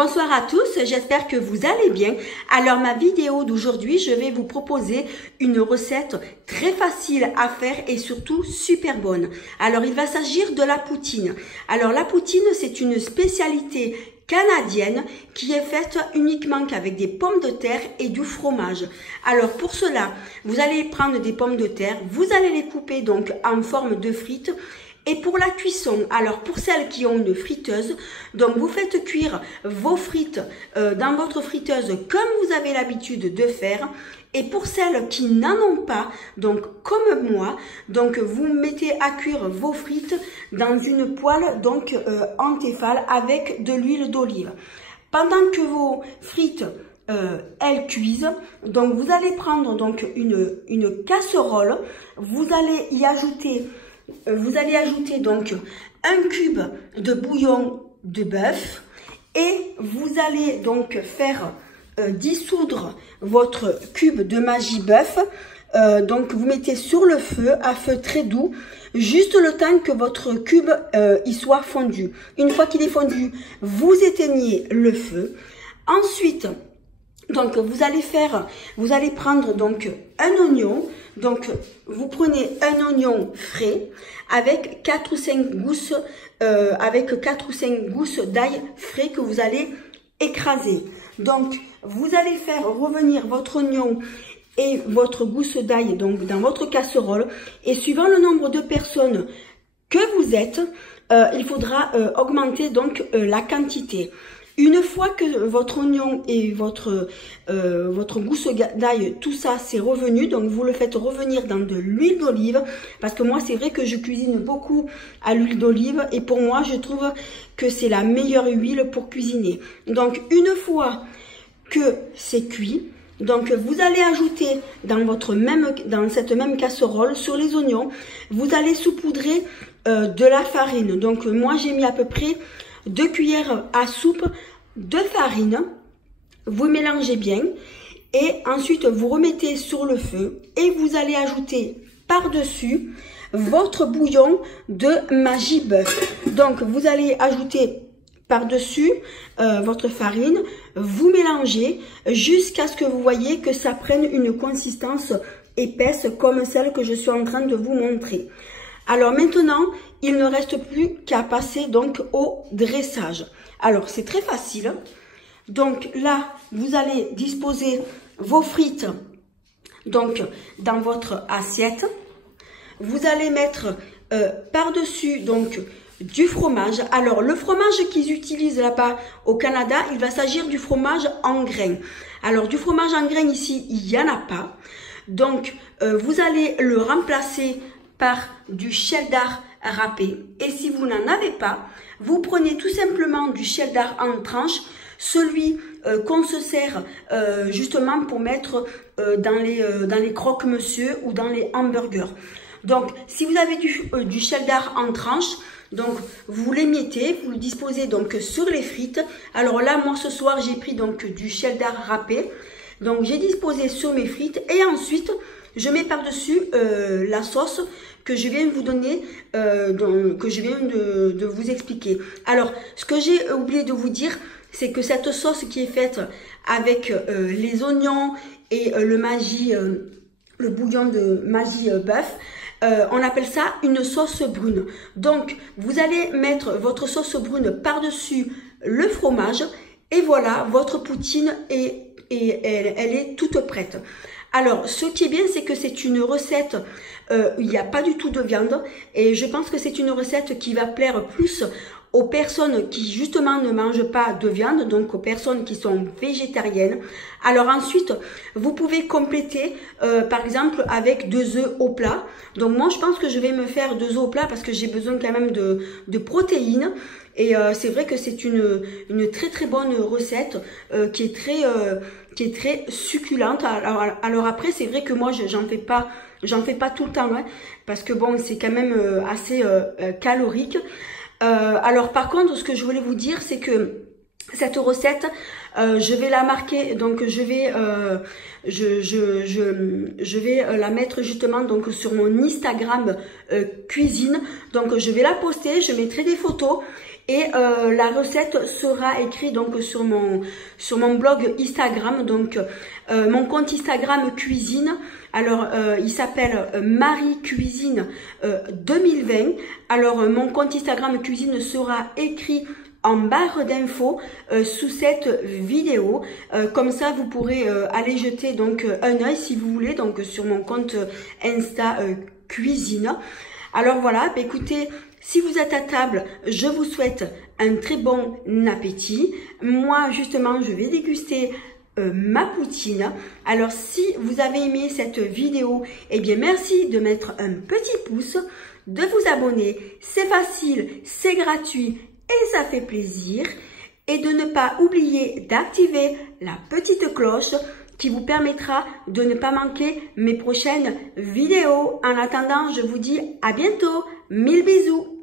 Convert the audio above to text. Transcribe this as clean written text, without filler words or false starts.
Bonsoir à tous, j'espère que vous allez bien. Alors ma vidéo d'aujourd'hui, je vais vous proposer une recette très facile à faire et surtout super bonne. Alors il va s'agir de la poutine. Alors la poutine, c'est une spécialité canadienne qui est faite uniquement qu'avec des pommes de terre et du fromage. Alors pour cela, vous allez prendre des pommes de terre, vous allez les couper donc en forme de frites. Et pour la cuisson, alors pour celles qui ont une friteuse, donc vous faites cuire vos frites dans votre friteuse comme vous avez l'habitude de faire. Et pour celles qui n'en ont pas, donc comme moi, donc vous mettez à cuire vos frites dans une poêle donc en téfal avec de l'huile d'olive. Pendant que vos frites elles cuisent, donc vous allez prendre donc une casserole, vous allez y ajouter donc un cube de bouillon de bœuf et vous allez donc faire dissoudre votre cube de Maggi bœuf. Donc vous mettez sur le feu à feu très doux, juste le temps que votre cube y soit fondu. Une fois qu'il est fondu, vous éteignez le feu. Ensuite, donc vous allez prendre donc un oignon. Donc vous prenez un oignon frais avec 4 ou 5 gousses d'ail frais que vous allez écraser. Donc vous allez faire revenir votre oignon et votre gousse d'ail donc dans votre casserole et suivant le nombre de personnes que vous êtes, il faudra augmenter donc la quantité. Une fois que votre oignon et votre gousse d'ail, tout ça c'est revenu, donc vous le faites revenir dans de l'huile d'olive, parce que moi c'est vrai que je cuisine beaucoup à l'huile d'olive et pour moi je trouve que c'est la meilleure huile pour cuisiner. Donc une fois que c'est cuit, donc vous allez ajouter dans cette même casserole sur les oignons, vous allez saupoudrer de la farine. Donc moi j'ai mis à peu près 2 cuillères à soupe de farine, vous mélangez bien et ensuite vous remettez sur le feu et vous allez ajouter par-dessus votre bouillon de Maggi bœuf. Donc vous allez ajouter par-dessus votre farine, vous mélangez jusqu'à ce que vous voyez que ça prenne une consistance épaisse comme celle que je suis en train de vous montrer. Alors maintenant, il ne reste plus qu'à passer donc au dressage. Alors c'est très facile. Donc là, vous allez disposer vos frites donc dans votre assiette. Vous allez mettre par-dessus donc du fromage. Alors le fromage qu'ils utilisent là-bas au Canada, il va s'agir du fromage en grains. Alors du fromage en grains ici, il n'y en a pas. Donc vous allez le remplacer par du cheddar râpé. Et si vous n'en avez pas, vous prenez tout simplement du cheddar en tranches, celui qu'on se sert justement pour mettre dans les croque-monsieur ou dans les hamburgers. Donc si vous avez du cheddar en tranches, donc vous l'émiettez, vous le disposez donc sur les frites. Alors là moi ce soir j'ai pris donc du cheddar râpé, donc j'ai disposé sur mes frites et ensuite je mets par-dessus la sauce que je viens de vous donner, que je viens de vous expliquer. Alors, ce que j'ai oublié de vous dire, c'est que cette sauce qui est faite avec les oignons et le bouillon de Maggi bœuf, on appelle ça une sauce brune. Donc, vous allez mettre votre sauce brune par-dessus le fromage et voilà, votre poutine elle est toute prête. Alors, ce qui est bien, c'est que c'est une recette, il n'y a pas du tout de viande et je pense que c'est une recette qui va plaire plus aux personnes qui justement ne mangent pas de viande, donc aux personnes qui sont végétariennes. Alors ensuite, vous pouvez compléter par exemple avec 2 œufs au plat. Donc moi, je pense que je vais me faire 2 œufs au plat parce que j'ai besoin quand même de protéines. Et c'est vrai que c'est une très très bonne recette qui est très succulente. Alors après, c'est vrai que moi, j'en fais pas tout le temps, hein, parce que bon, c'est quand même assez calorique. Alors par contre, ce que je voulais vous dire, c'est que cette recette, je vais la marquer, donc je vais la mettre justement donc sur mon Instagram cuisine. Donc je vais la poster, je mettrai des photos Et la recette sera écrite donc sur mon blog Instagram, donc mon compte Instagram cuisine. Alors il s'appelle Marie Cuisine 2020. Alors mon compte Instagram cuisine sera écrit en barre d'infos sous cette vidéo. Comme ça vous pourrez aller jeter donc un œil si vous voulez donc sur mon compte Insta cuisine. Alors voilà, bah, écoutez, si vous êtes à table, je vous souhaite un très bon appétit. Moi, justement, je vais déguster ma poutine. Alors, si vous avez aimé cette vidéo, eh bien, merci de mettre un petit pouce, de vous abonner. C'est facile, c'est gratuit et ça fait plaisir. Et de ne pas oublier d'activer la petite cloche qui vous permettra de ne pas manquer mes prochaines vidéos. En attendant, je vous dis à bientôt. 1000 bisous.